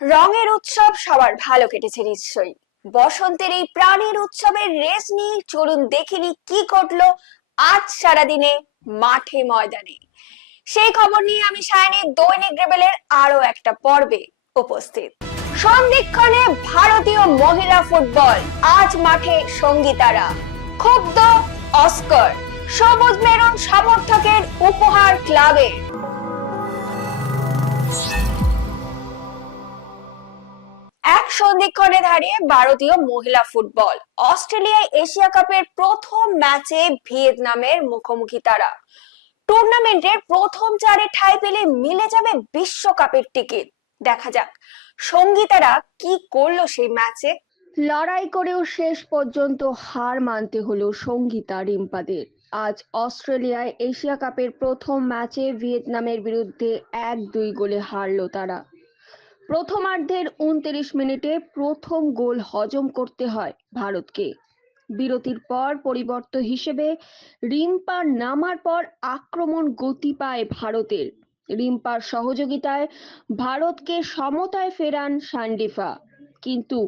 রঙের উৎসব সবার ভালো কেটেছে নিশ্চয়ই। বসন্তের এই প্রাণের উৎসবের রেশ নিয়ে চলুন দেখিনি কি ঘটলো আজ সারাদিনে মাঠে ময়দানে। সেই খবর নিয়ে আমি সায়নের দৈনিক রেবেলের আরো একটা পর্বে উপস্থিত। সন্ধিক্ষণে ভারতীয় মহিলা ফুটবল, আজ মাঠে সঙ্গীতারা। ক্ষুব্ধ অস্কার, সবুজ মেরুন সমর্থকের উপহার ক্লাবের। এক সন্ধিক্ষণে দাঁড়িয়ে ভারতীয় মহিলা ফুটবল, অস্ট্রেলিয়ায় এশিয়া কাপের প্রথম ম্যাচে ভিয়েতনামের মুখোমুখি তারা। টুর্নামেন্টের প্রথম চারে ঠাঁই পেলে মিলে যাবে বিশ্বকাপের টিকিট। দেখা যাক সঙ্গীতারা কি করলো সেই ম্যাচে। লড়াই করেও শেষ পর্যন্ত হার মানতে হলো সঙ্গীতা রিম্পাদের। আজ অস্ট্রেলিয়ায় এশিয়া কাপের প্রথম ম্যাচে ভিয়েতনামের বিরুদ্ধে 1-2 গোলে হারল তারা। প্রথমার্ধের 29 মিনিটে প্রথম গোল হজম করতে হয় ভারতকে। বিরতির পর পরিবর্তন হিসেবে রিম্পা নামার পর আক্রমণ গতি পায় ভারতের। রিম্পার সহযোগিতায় ভারতকে সমতায় ফেরান সান্ডিফা, কিন্তু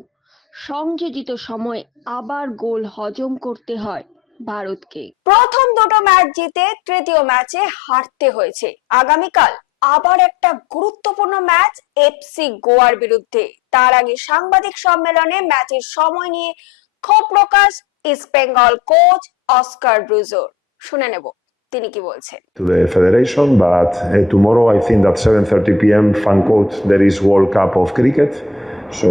সংযোজিত সময় আবার গোল হজম করতে হয় ভারতকে। প্রথম দুটো ম্যাচ জিতে তৃতীয় ম্যাচে হারতে হয়েছে। আগামীকাল আবার একটা গুরুত্বপূর্ণ ম্যাচ এফসি গোয়ার বিরুদ্ধে। তার আগে সাংবাদিক সম্মেলনে ম্যাচের সময় নিয়ে ক্ষোভ প্রকাশ ইস্ট বেঙ্গল কোচ অস্কার ব্রুজোর। শুনে নেব তিনি কি বলছেন। To the federation, but tomorrow I think that 7:30 p.m. fan quote there is World Cup of cricket, so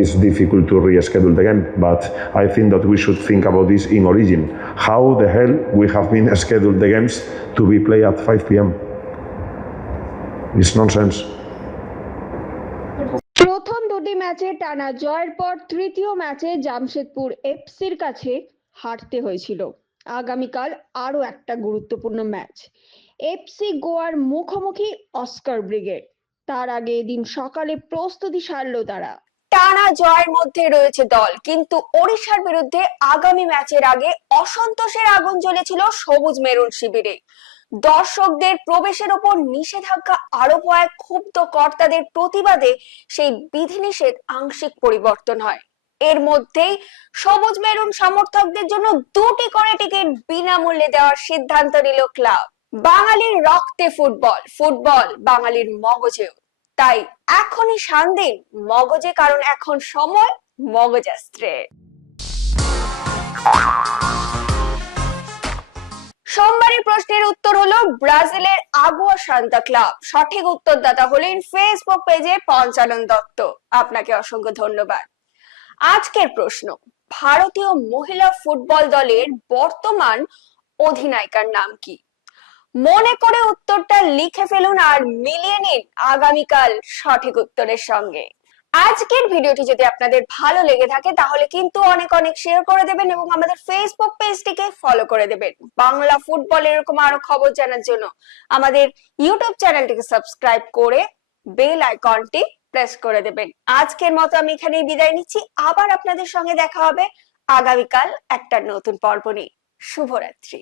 it's difficult to reschedule the game. But I think that we should think about this in origin. How the hell we have been scheduled the games to be played at 5 p.m. It's nonsense. প্রথম দুটি ম্যাচে টানা জয়ের পর তৃতীয় ম্যাচে জামশেদপুর এফসির কাছে হারতে হয়েছিল। আগামীকাল আরো একটা গুরুত্বপূর্ণ ম্যাচ, এফসি গোয়ার মুখোমুখি অস্কার ব্রিগেড। তার আগে এদিন সকালে প্রস্তুতি সারলো তারা। টানা জয়ের মধ্যে রয়েছে দল, কিন্তু ওড়িশার বিরুদ্ধে আগামী ম্যাচের আগে অসন্তোষের আগুন জ্বলেছিল সবুজ মেরুন শিবিরে। দর্শকদের প্রবেশের ওপর নিষেধাজ্ঞা আরোপ হয় ক্ষুব্ধ কর্তাদের প্রতিবাদে সেই বিধিনিষেধ আংশিক পরিবর্তন হয়। এর মধ্যেই সবুজ মেরুন সমর্থকদের জন্য 2টি করে টিকিট বিনামূল্যে দেওয়ার সিদ্ধান্ত নিল ক্লাব। বাঙালির রক্তে ফুটবল, ফুটবল বাঙালির মগজেও। তাই এখনই শান দিন মগজে, কারণ এখন সময় মগজাস্ত্রের। সোমবারের প্রশ্নের উত্তর হলো ব্রাজিলের আগুয়া সান্তা ক্লাব। সঠিক উত্তরদাতা হলেন ফেসবুক পেজে পঞ্চানন দত্ত। আপনাকে অসংখ্য ধন্যবাদ। আজকের প্রশ্ন, ভারতীয় মহিলা ফুটবল দলের বর্তমান অধিনায়িকার নাম কি? মনে করে উত্তরটা লিখে ফেলুন আর মিলিয়ে নিন আগামীকাল সঠিক উত্তরের সঙ্গে। আজকের ভিডিওটি যদি আপনাদের ভালো লেগে থাকে তাহলে কিন্তু অনেক অনেক শেয়ার করে দেবেন এবং আমাদের ফেসবুক পেজটিকে ফলো করে দেবেন। বাংলা ফুটবলের এরকম আরো খবর জানার জন্য আমাদের ইউটিউব চ্যানেলটিকে সাবস্ক্রাইব করে বেল আইকনটি প্রেস করে দেবেন। আজকের মতো আমি এখানেই বিদায় নিচ্ছি। আবার আপনাদের সঙ্গে দেখা হবে আগামীকাল একটা নতুন পর্ব নিয়ে। শুভরাত্রি।